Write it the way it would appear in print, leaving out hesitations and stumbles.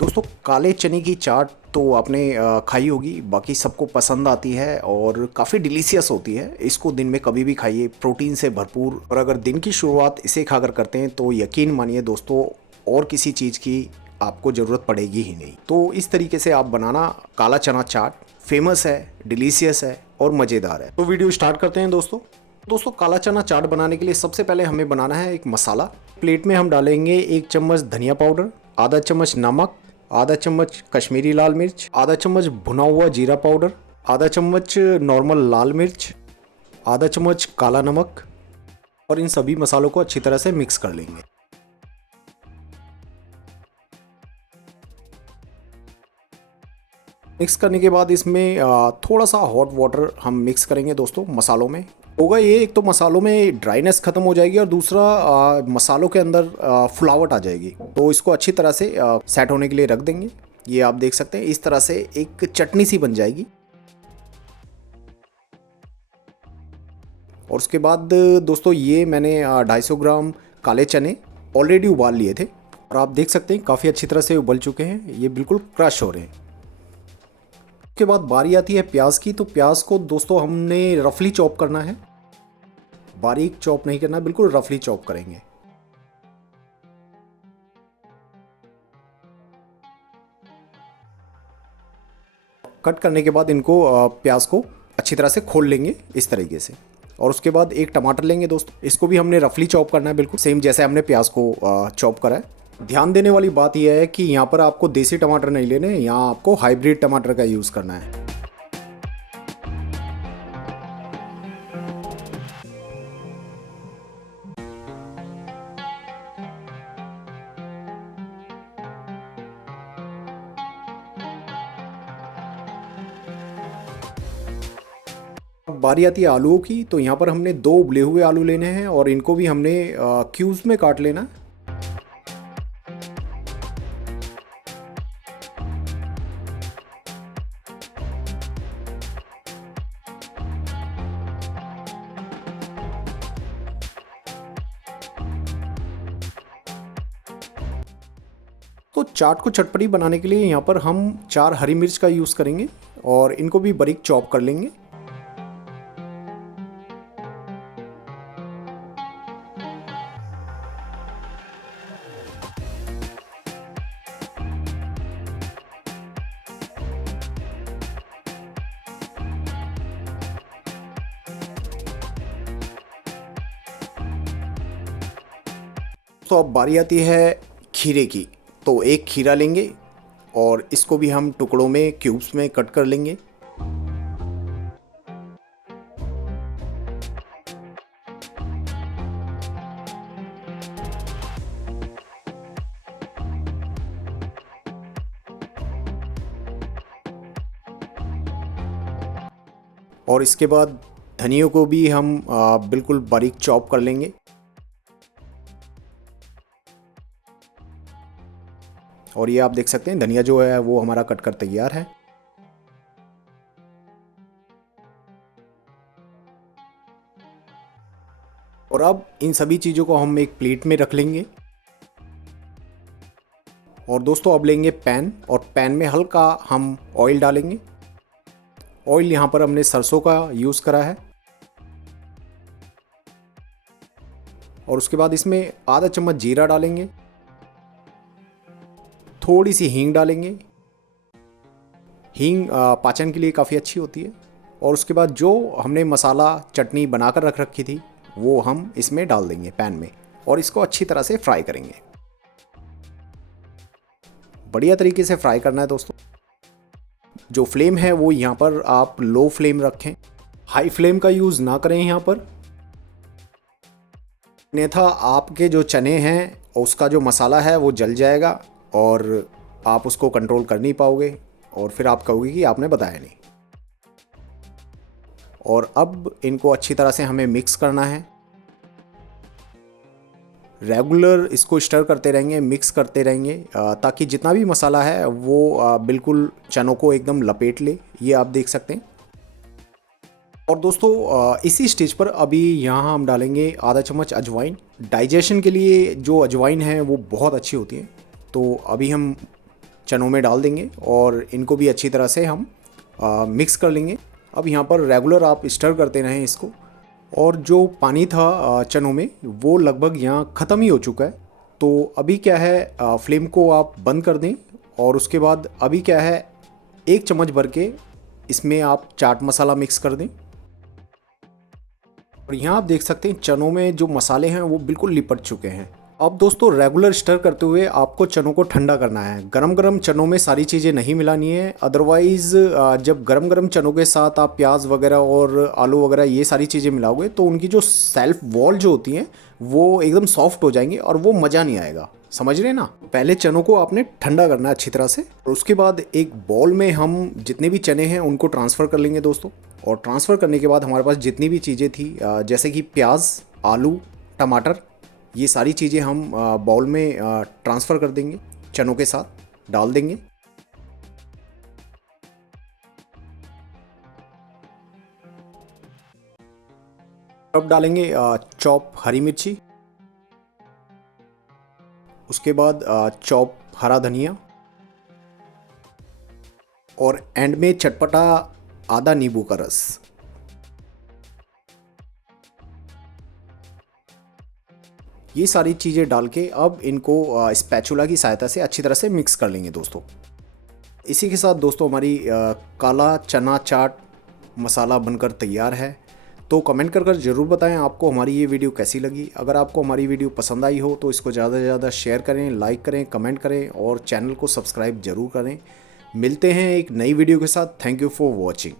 दोस्तों काले चने की चाट तो आपने खाई होगी, बाकी सबको पसंद आती है और काफ़ी डिलीशियस होती है। इसको दिन में कभी भी खाइए, प्रोटीन से भरपूर। और अगर दिन की शुरुआत इसे खाकर करते हैं तो यकीन मानिए दोस्तों, और किसी चीज़ की आपको ज़रूरत पड़ेगी ही नहीं। तो इस तरीके से आप बनाना काला चना चाट। फेमस है, डिलीशियस है और मज़ेदार है। तो वीडियो स्टार्ट करते हैं दोस्तों। दोस्तों काला चना चाट बनाने के लिए सबसे पहले हमें बनाना है एक मसाला। प्लेट में हम डालेंगे 1 चम्मच धनिया पाउडर, आधा चम्मच नमक, आधा चम्मच कश्मीरी लाल मिर्च, आधा चम्मच भुना हुआ जीरा पाउडर, आधा चम्मच नॉर्मल लाल मिर्च, आधा चम्मच काला नमक। और इन सभी मसालों को अच्छी तरह से मिक्स कर लेंगे। मिक्स करने के बाद इसमें थोड़ा सा हॉट वाटर हम मिक्स करेंगे दोस्तों मसालों में। होगा ये, एक तो मसालों में ड्राइनेस ख़त्म हो जाएगी और दूसरा मसालों के अंदर फुलावट आ जाएगी। तो इसको अच्छी तरह से सेट होने के लिए रख देंगे। ये आप देख सकते हैं इस तरह से एक चटनी सी बन जाएगी। और उसके बाद दोस्तों ये मैंने 250 ग्राम काले चने ऑलरेडी उबाल लिए थे और आप देख सकते हैं काफ़ी अच्छी तरह से उबल चुके हैं। ये बिल्कुल क्रश हो रहे हैं। उसके बाद बारी आती है प्याज की। तो प्याज को दोस्तों हमने रफली चॉप करना है, बारीक चॉप नहीं करना, बिल्कुल रफली चॉप करेंगे। कट करने के बाद इनको प्याज को अच्छी तरह से खोल लेंगे इस तरीके से। और उसके बाद एक टमाटर लेंगे दोस्तों, इसको भी हमने रफली चॉप करना है, बिल्कुल सेम जैसे हमने प्याज को चॉप करा है। ध्यान देने वाली बात यह है कि यहाँ पर आपको देसी टमाटर नहीं लेने, यहाँ आपको हाइब्रिड टमाटर का यूज़ करना है। बारी आती है आलूओं की। तो यहाँ पर हमने 2 उबले हुए आलू लेने हैं और इनको भी हमने क्यूब्स में काट लेना है। तो चाट को चटपटी बनाने के लिए यहाँ पर हम 4 हरी मिर्च का यूज़ करेंगे और इनको भी बारीक चॉप कर लेंगे। तो अब बारी आती है खीरे की। तो एक खीरा लेंगे और इसको भी हम टुकड़ों में क्यूब्स में कट कर लेंगे। और इसके बाद धनियों को भी हम बिल्कुल बारीक चॉप कर लेंगे। और ये आप देख सकते हैं धनिया जो है वो हमारा कट कर तैयार है। और अब इन सभी चीज़ों को हम एक प्लेट में रख लेंगे। और दोस्तों अब लेंगे पैन और पैन में हल्का हम ऑयल डालेंगे। ऑयल यहाँ पर हमने सरसों का यूज़ करा है। और उसके बाद इसमें आधा चम्मच जीरा डालेंगे, थोड़ी सी हींग डालेंगे। हींग पाचन के लिए काफ़ी अच्छी होती है। और उसके बाद जो हमने मसाला चटनी बनाकर रख रखी थी वो हम इसमें डाल देंगे पैन में और इसको अच्छी तरह से फ्राई करेंगे। बढ़िया तरीके से फ्राई करना है दोस्तों। जो फ्लेम है वो यहाँ पर आप लो फ्लेम रखें, हाई फ्लेम का यूज़ ना करें यहाँ पर, अन्यथा आपके जो चने हैं उसका जो मसाला है वो जल जाएगा और आप उसको कंट्रोल कर नहीं पाओगे और फिर आप कहोगे कि आपने बताया नहीं। और अब इनको अच्छी तरह से हमें मिक्स करना है। रेगुलर इसको स्टर करते रहेंगे, मिक्स करते रहेंगे ताकि जितना भी मसाला है वो बिल्कुल चनों को एकदम लपेट ले। ये आप देख सकते हैं। और दोस्तों इसी स्टेज पर अभी यहाँ हम डालेंगे आधा चम्मच अजवाइन। डाइजेशन के लिए जो अजवाइन है वो बहुत अच्छी होती है। तो अभी हम चनों में डाल देंगे और इनको भी अच्छी तरह से हम मिक्स कर लेंगे। अब यहाँ पर रेगुलर आप स्टर करते रहें इसको। और जो पानी था चनों में वो लगभग यहाँ ख़त्म ही हो चुका है। तो अभी क्या है, फ्लेम को आप बंद कर दें और उसके बाद अभी क्या है, 1 चम्मच भर के इसमें आप चाट मसाला मिक्स कर दें। और यहाँ आप देख सकते हैं चनों में जो मसाले हैं वो बिल्कुल लिपट चुके हैं। अब दोस्तों रेगुलर स्टर करते हुए आपको चनों को ठंडा करना है। गरम गरम चनों में सारी चीज़ें नहीं मिलानी है, अदरवाइज़ जब गरम गरम चनों के साथ आप प्याज वगैरह और आलू वगैरह ये सारी चीज़ें मिलाओगे तो उनकी जो सेल्फ वॉल जो होती हैं वो एकदम सॉफ्ट हो जाएंगी और वो मज़ा नहीं आएगा। समझ रहे हैं ना। पहले चनों को आपने ठंडा करना है अच्छी तरह से और उसके बाद एक बॉल में हम जितने भी चने हैं उनको ट्रांसफ़र कर लेंगे दोस्तों। और ट्रांसफ़र करने के बाद हमारे पास जितनी भी चीज़ें थी जैसे कि प्याज, आलू, टमाटर, ये सारी चीज़ें हम बाउल में ट्रांसफ़र कर देंगे, चनों के साथ डाल देंगे। अब डालेंगे चॉप हरी मिर्ची, उसके बाद चॉप हरा धनिया और एंड में चटपटा आधा नींबू का रस। ये सारी चीज़ें डाल के अब इनको स्पैचुला की सहायता से अच्छी तरह से मिक्स कर लेंगे दोस्तों। इसी के साथ दोस्तों हमारी काला चना चाट मसाला बनकर तैयार है। तो कमेंट कर ज़रूर बताएं आपको हमारी ये वीडियो कैसी लगी। अगर आपको हमारी वीडियो पसंद आई हो तो इसको ज़्यादा से ज़्यादा शेयर करें, लाइक करें, कमेंट करें और चैनल को सब्सक्राइब ज़रूर करें। मिलते हैं एक नई वीडियो के साथ। Thank you for watching.